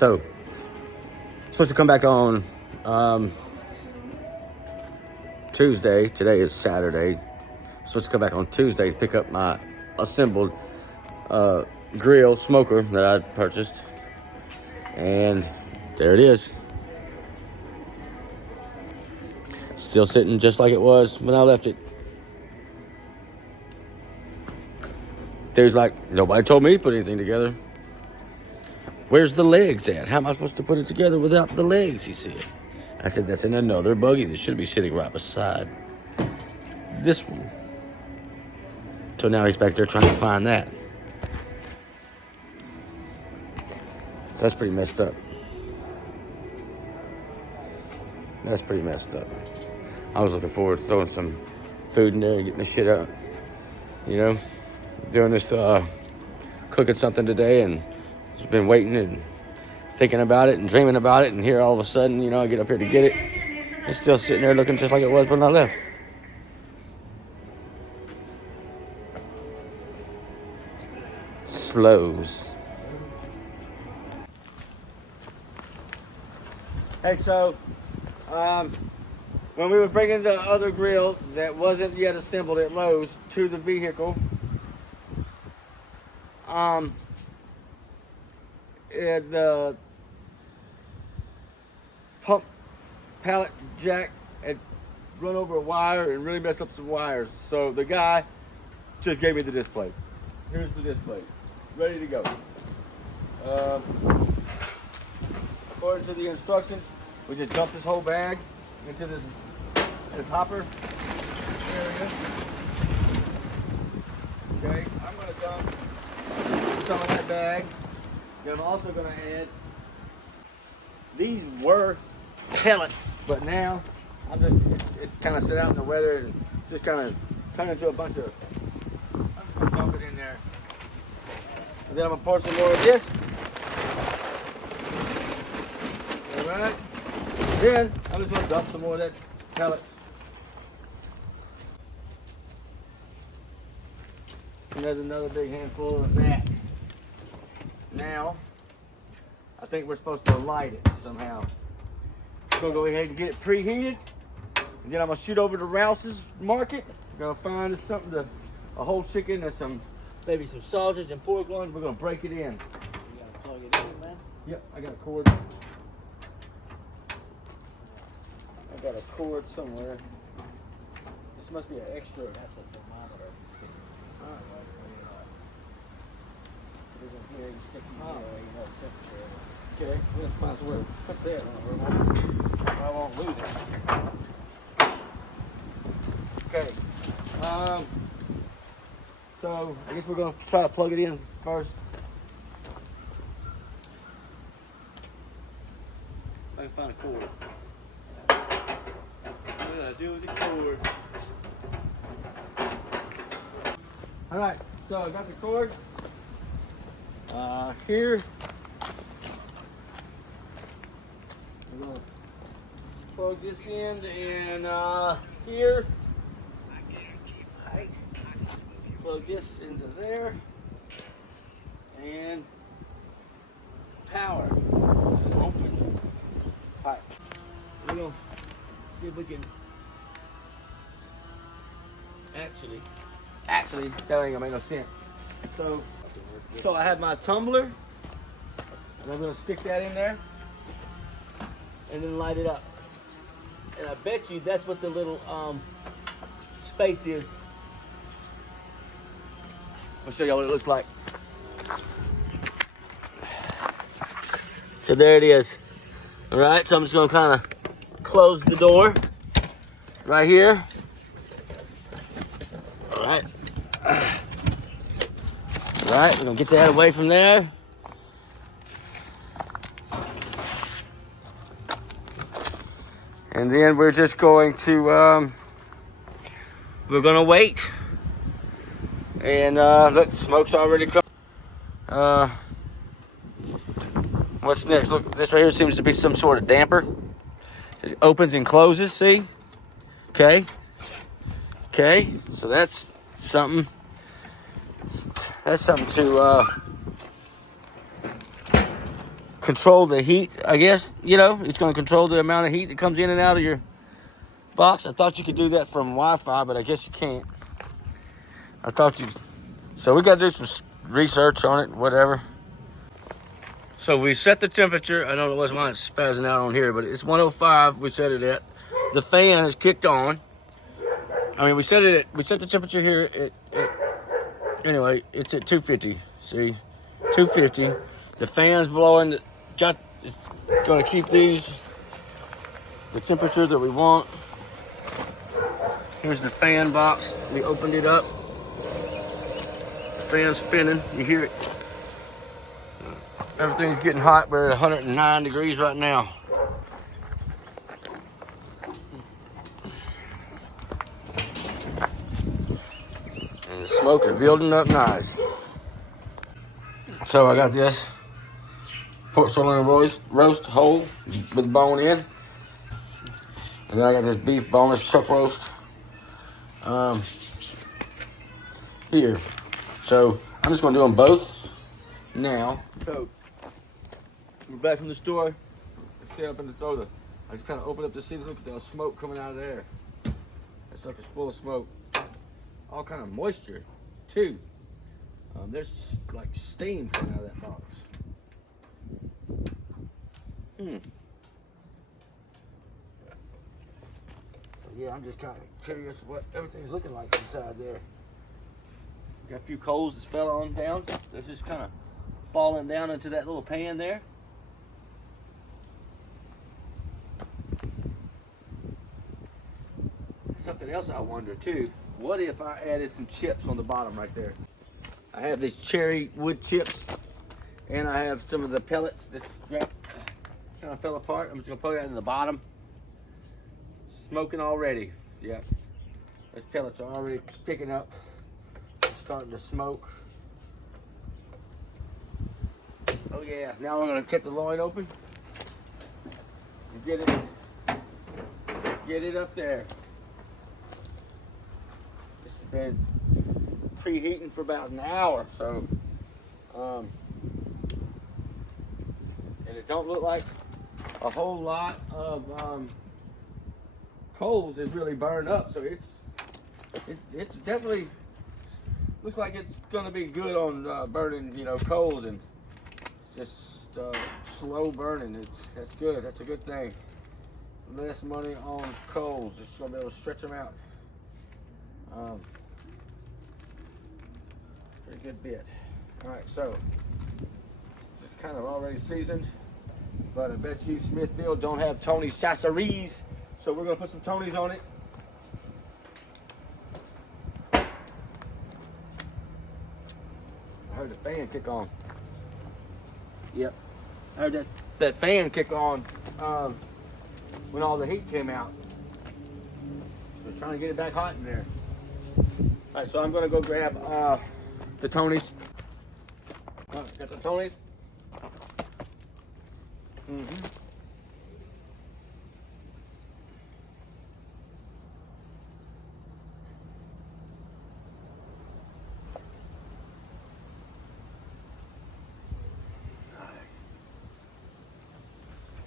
So, supposed to come back on Tuesday. Today is Saturday. Supposed to come back on Tuesday to pick up my assembled grill smoker that I purchased. And there it is. Still sitting just like it was when I left it. Dude's like, nobody told me to put anything together. Where's the legs at? How am I supposed to put it together without the legs, he said. I said, that's in another buggy that should be sitting right beside this one. So now he's back there trying to find that. So that's pretty messed up. That's pretty messed up. I was looking forward to throwing some food in there and getting the shit out. You know, doing this, cooking something today, and just been waiting and thinking about it and dreaming about it. And here all of a sudden, you know, I get up here to get it. It's still sitting there looking just like it was when I left. Slows. Hey, so, when we were bringing the other grill that wasn't yet assembled at Lowe's to the vehicle, the pump pallet jack had run over a wire and really messed up some wires. So the guy just gave me the display. Here's the display, ready to go. According to the instructions, we just dump this whole bag into this hopper area. Okay, I'm going to dump some of that bag. Then I'm also going to add, these were pellets, but now I'm just, it kind of sit out in the weather and just kind of turn into a bunch of, I'm just going to dump it in there. And then I'm going to pour some more of this. Alright. Then I'm just going to dump some more of that pellets. And there's another big handful of that. Now, I think we're supposed to light it somehow. I'm going to go ahead and get it preheated. And then I'm going to shoot over to Rouse's Market. I'm going to find something, a whole chicken and some, maybe some sausage and pork loin. We're going to break it in. You got to plug it in, man? Yep, I got a cord. I got a cord somewhere. This must be an extra. That's a thermometer. Alright. Put it in here, you stick it in here, you know the temperature. Okay, we'll find somewhere to put that. I won't lose it. Okay. So I guess we're gonna try to plug it in first. I can find a cord. What did I do with the cord? All right, so I got the cord here. I'm gonna plug this in and here. Right. Plug this into there and power. Open. All right. We're gonna see if we can actually that ain't gonna make no sense. So I have my tumbler, and I'm gonna stick that in there and then light it up. And I bet you that's what the little space is. I'll show y'all what it looks like. So there it is. All right, so I'm just gonna kind of close the door right here. All right. All right, we're gonna get that away from there. And then we're just going to, we're gonna wait. And look, the smoke's already come. What's next? Look, this right here seems to be some sort of damper. It opens and closes, see? Okay. Okay, so that's something. That's something to control the heat, I guess. You know, it's going to control the amount of heat that comes in and out of your box. I thought you could do that from Wi-Fi, but I guess you can't. I thought you... So we got to do some research on it, whatever. So we set the temperature. I don't know what's mine spazzing out on here, but it's 105 we set it at. The fan is kicked on. I mean, we set the temperature here anyway, it's at 250. See? 250. The fan's blowing. It's going to keep the temperature that we want. Here's the fan box. We opened it up. The fan's spinning. You hear it. Everything's getting hot. We're at 109 degrees right now. And the smoke is building up nice. So I got this pork sirloin roast whole with bone in. And then I got this beef boneless chuck roast here. So I'm just going to do them both now. So we're back from the store. I set up in the throw. I just kind of open up the seats. Look at the smoke coming out of there. That sucker's full of smoke. All kind of moisture too. There's like steam coming out of that box. So yeah, I'm just kind of curious what everything's looking like inside there. Got a few coals that fell on down. They're just kind of falling down into that little pan there. Something else I wonder too. What if I added some chips on the bottom right there? I have these cherry wood chips, and I have some of the pellets that kind of fell apart. I'm just gonna put it in the bottom. Smoking already. Yeah, those pellets are already picking up. Starting to smoke. Oh yeah, now I'm gonna cut the loin open and get it up there. This has been preheating for about an hour, so and it don't look like a whole lot of coals is really burned up, so it's definitely looks like it's gonna be good on burning, you know, coals, and just slow burning. That's good. That's a good thing. Less money on coals. Just gonna be able to stretch them out. Pretty good bit. All right, so it's kind of already seasoned, but I bet you Smithfield don't have Tony's Chasseries, so we're gonna put some Tony's on it. I heard the fan kick on. Yep, I heard that fan kick on when all the heat came out. Just trying to get it back hot in there. All right, so I'm gonna go grab the Tony's. Got the Tony's. All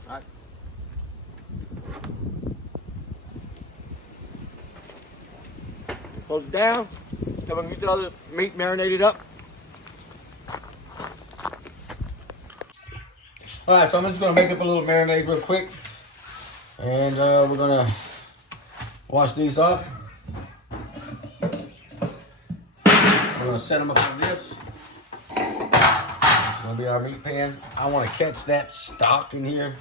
right. Close it down. Then we're gonna get the other meat marinated up. All right, so I'm just gonna make up a little marinade real quick, and we're gonna wash these off. We're gonna set them up on this. It's gonna be our meat pan. I want to catch that stock in here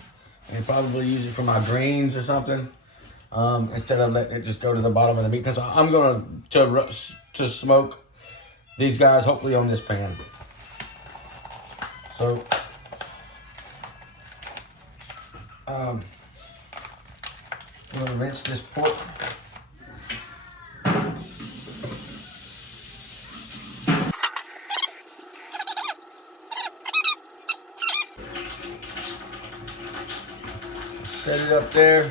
and probably use it for my greens or something, instead of letting it just go to the bottom of the meat pan. So I'm gonna to smoke these guys hopefully on this pan. So I'm gonna rinse this pork. Set it up there.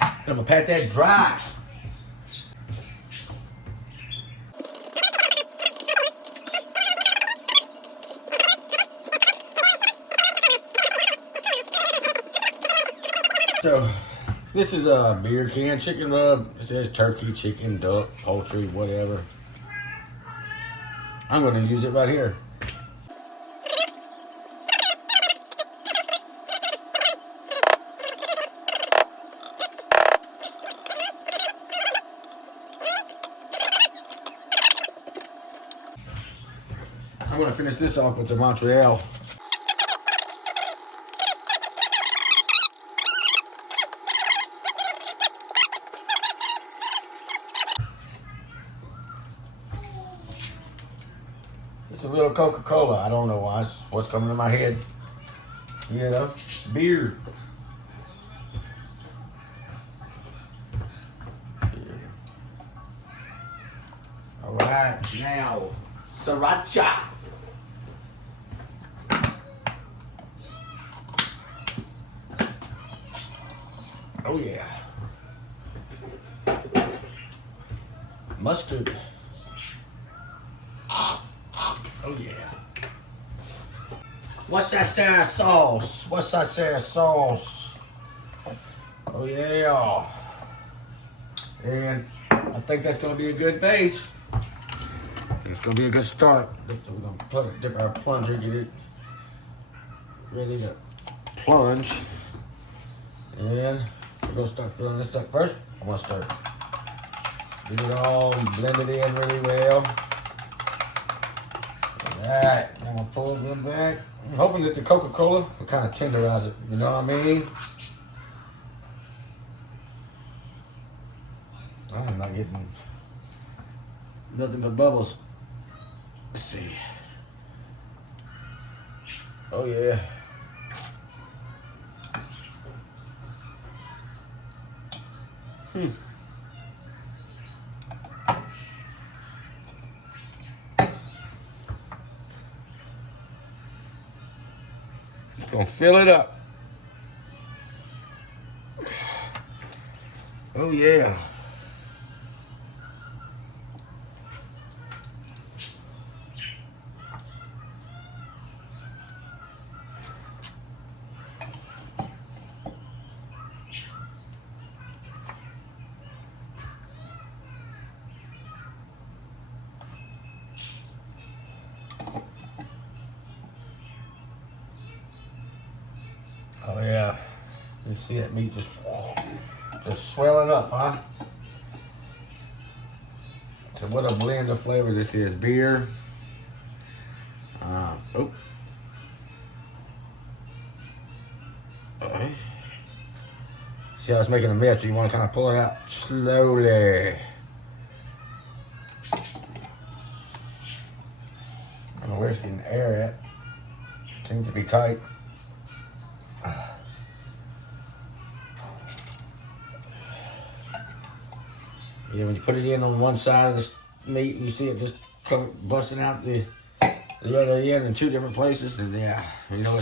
I'm gonna pat that dry. So, this is a beer can chicken rub. It says turkey, chicken, duck, poultry, whatever. I'm going to use it right here. I'm going to finish this off with the Montreal. It's a little Coca-Cola. I don't know why. It's what's coming to my head. You know, beer. All right, now, sriracha. Oh yeah. Mustard. Oh yeah. What's that sour sauce? What's that sour sauce? Oh yeah. And I think that's gonna be a good base. It's gonna be a good start. So we're gonna dip our plunger, get it ready to plunge. And we're gonna start filling this up first. I'm gonna start get it all blended in really well. Alright, I'm gonna pull it back. I'm hoping that the Coca-Cola will kind of tenderize it, you know what I mean? I'm not getting nothing but bubbles. Let's see. Oh yeah. Gonna fill it up. Oh yeah. Oh yeah, you see that meat just swelling up, huh? So what a blend of flavors this is. Beer. Oh. Alright. See how it's making a mess, so you want to kind of pull it out slowly. I don't know where it's getting air at. Seems to be tight. Yeah, when you put it in on one side of the meat and you see it just busting out the other end in two different places, then yeah, you know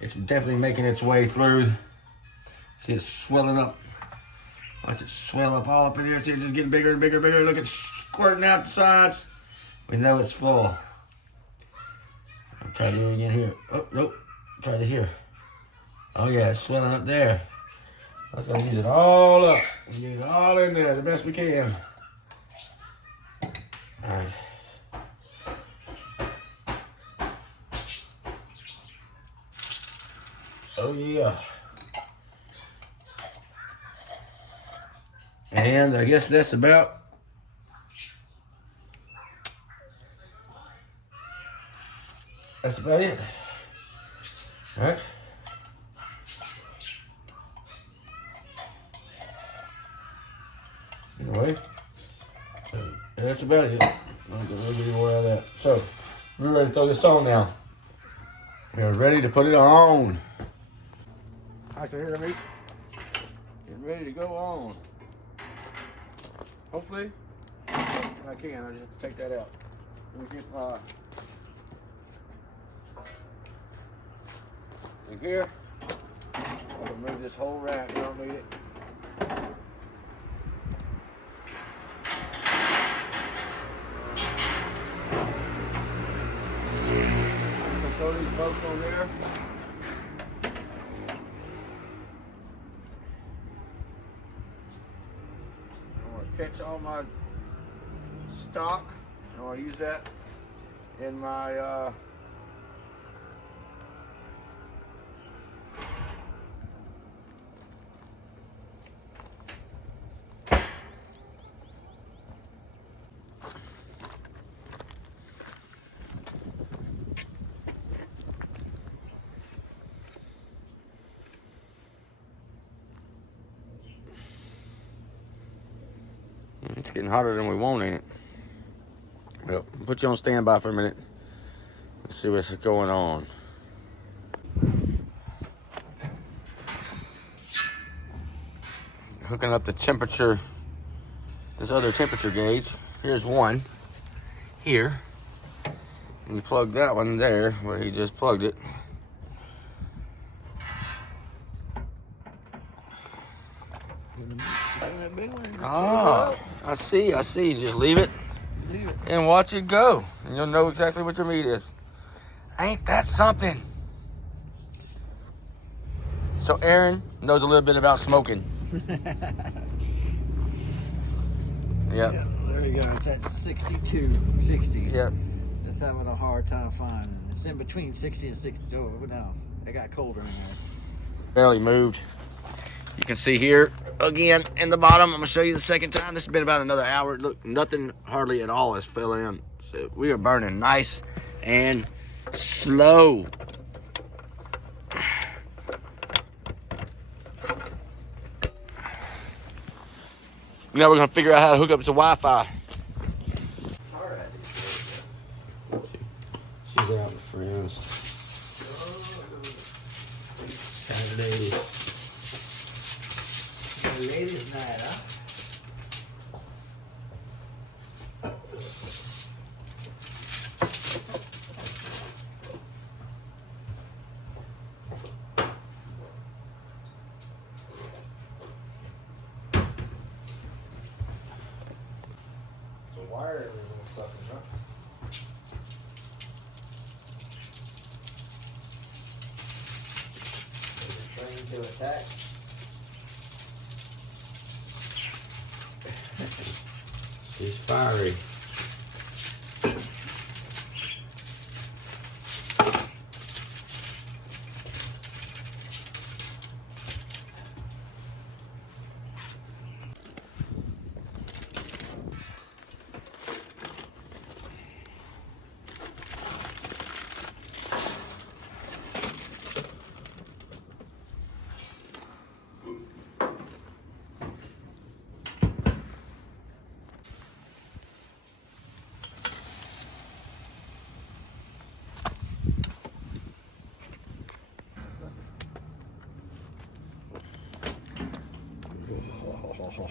it's definitely making its way through. See it swelling up. Watch it swell up all up in here. See it just getting bigger and bigger and bigger. Look, it's squirting out the sides. We know it's full. I'll try to do it again here. Oh, nope. Try it here. Oh yeah, it's swelling up there. Let's go use it all up. Get it all in there the best we can. All right. Oh yeah. And I guess that's about it. All right. Anyway, that's about it. I'll get a little bit more of that. So, we're ready to throw this on now. We're ready to put it on. I can hear the meat. Getting ready to go on. Hopefully, I can. I just have to take that out. Let me get in here. I'm gonna move this whole rack. I don't need it. Throw these both on there. catch all my stock, and I'll use that in my It's getting hotter than we want, ain't it? Well, I'll put you on standby for a minute. Let's see what's going on. Hooking up the temperature, this other temperature gauge. Here's one here. And you plug that one there where he just plugged it. Ah, I see. Just leave it and watch it go. And you'll know exactly what your meat is. Ain't that something? So Aaron knows a little bit about smoking. Yep. Yeah, there you go. It's at 62, 60. Yep. It's having a hard time finding. It's in between 60 and 60. Oh, no. It got colder in there. Barely moved. You can see here again in the bottom. I'm gonna show you the second time. This has been about another hour. Look, nothing hardly at all has fell in. So we are burning nice and slow. Now we're gonna figure out how to hook up to Wi-Fi. She's out with friends. Saturday. Ladies' night, huh? the wire and stuff, huh? Trained to attack. She's fiery.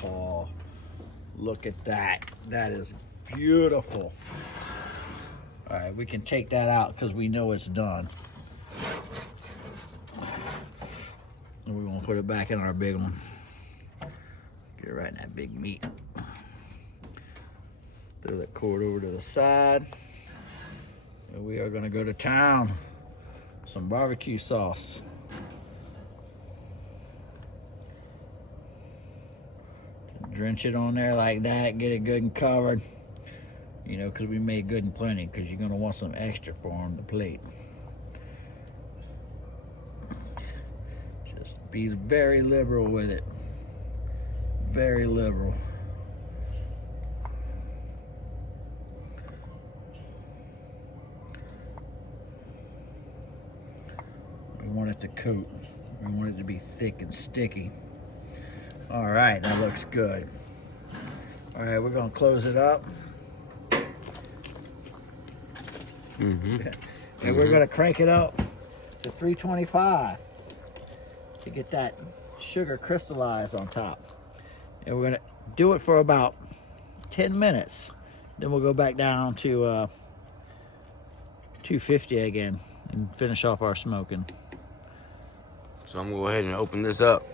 Oh, look at that. That is beautiful. All right, we can take that out because we know it's done. And we're going to put it back in our big one. Get it right in that big meat. Throw that cord over to the side. And we are going to go to town. Some barbecue sauce. Drench it on there like that, get it good and covered. You know, because we made good and plenty, because you're going to want some extra for on the plate. Just be very liberal with it. Very liberal. We want it to coat. We want it to be thick and sticky. All right, that looks good. All right, we're gonna close it up. And we're gonna crank it up to 325 to get that sugar crystallized on top. And we're gonna do it for about 10 minutes. Then we'll go back down to 250 again and finish off our smoking. So I'm gonna go ahead and open this up.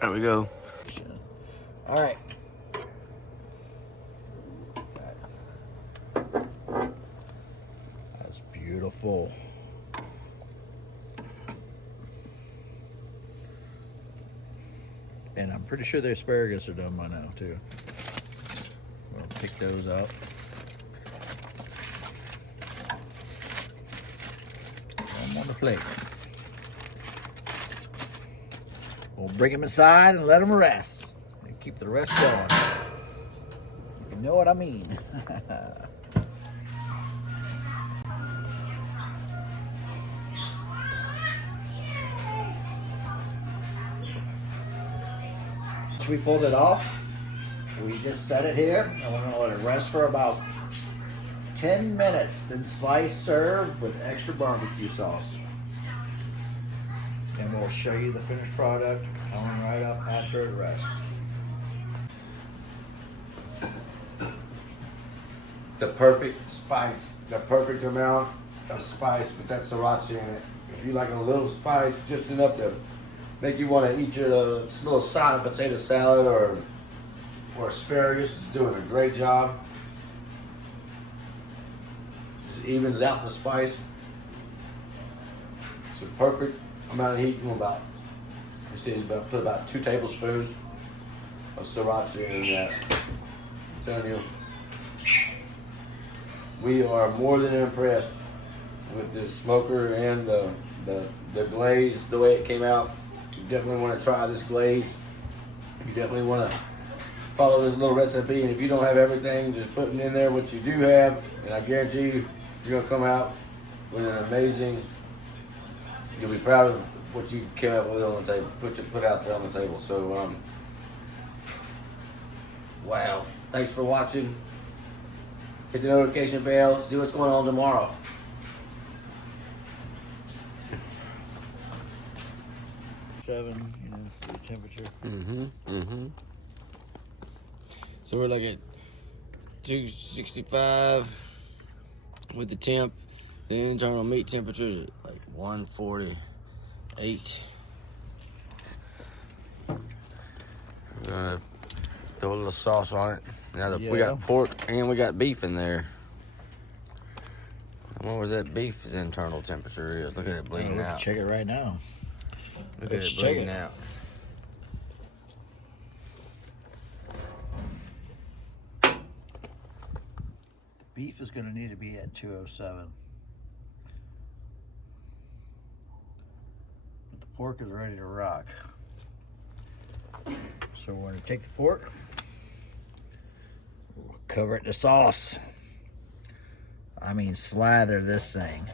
There we go. All right. That's beautiful. And I'm pretty sure the asparagus are done by now too. We'll pick those up. One on the plate. We'll bring them inside and let them rest. And keep the rest going. You know what I mean. We pulled it off. We just set it here, and we're gonna let it rest for about 10 minutes. Then slice, serve with extra barbecue sauce. And we'll show you the finished product coming right up after it rests. The perfect spice, the perfect amount of spice with that sriracha in it. If you like a little spice, just enough to make you want to eat your little side potato salad or asparagus, it's doing a great job. Just evens out the spice. It's a perfect amount of heat. Put about 2 tablespoons of sriracha in that. I'm telling you, we are more than impressed with this smoker and the glaze, the way it came out. You definitely want to try this glaze. You definitely want to follow this little recipe, and if you don't have everything, just put in there what you do have, and I guarantee you, you're going to come out with an amazing, you'll be proud of what you came up with on the table, put out there on the table. So, wow. Thanks for watching. Hit the notification bell, see what's going on tomorrow. Seven, for the temperature. So we're like at 265 with the temp. The internal meat temperature is at like 148. We're gonna throw a little sauce on it. Now that we got pork and we got beef in there. What was that beef's internal temperature is? Look at it bleeding out. Check it right now. Look at it bleeding out. Beef is going to need to be at 207. But the pork is ready to rock. So we're going to take the pork, we'll cover it in the sauce. I mean, slather this thing.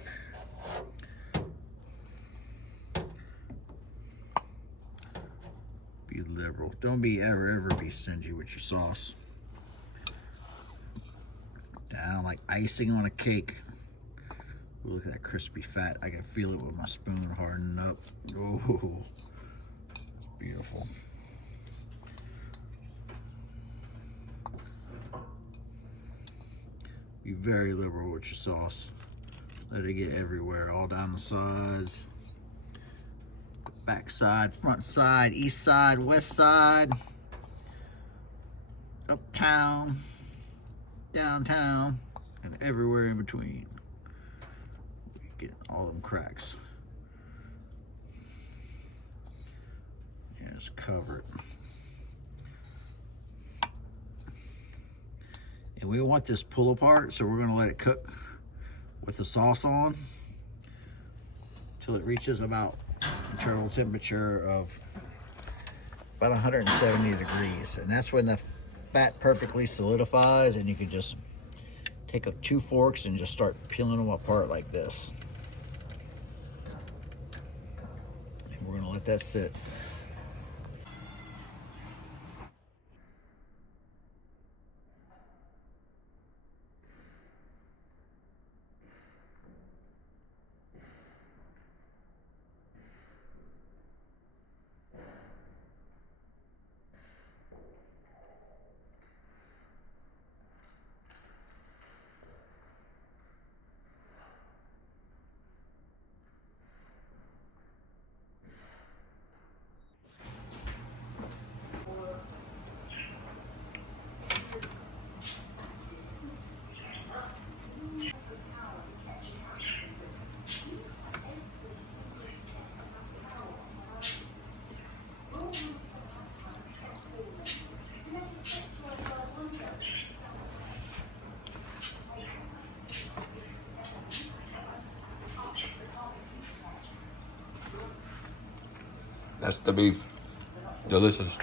Be liberal. Don't be ever be stingy with your sauce. Down like icing on a cake. Ooh, look at that crispy fat. I can feel it with my spoon hardening up. Oh, beautiful. Be very liberal with your sauce. Let it get everywhere, all down the sides. Back side, front side, east side, west side. Uptown, downtown, and everywhere in between. Get all them cracks. Yes, cover it. And we want this pull apart, so we're gonna let it cook with the sauce on till it reaches about internal temperature of about 170 degrees. And that's when the fat perfectly solidifies, and you can just take 2 forks and just start peeling them apart like this. And we're gonna let that sit. That's the beef. Delicious.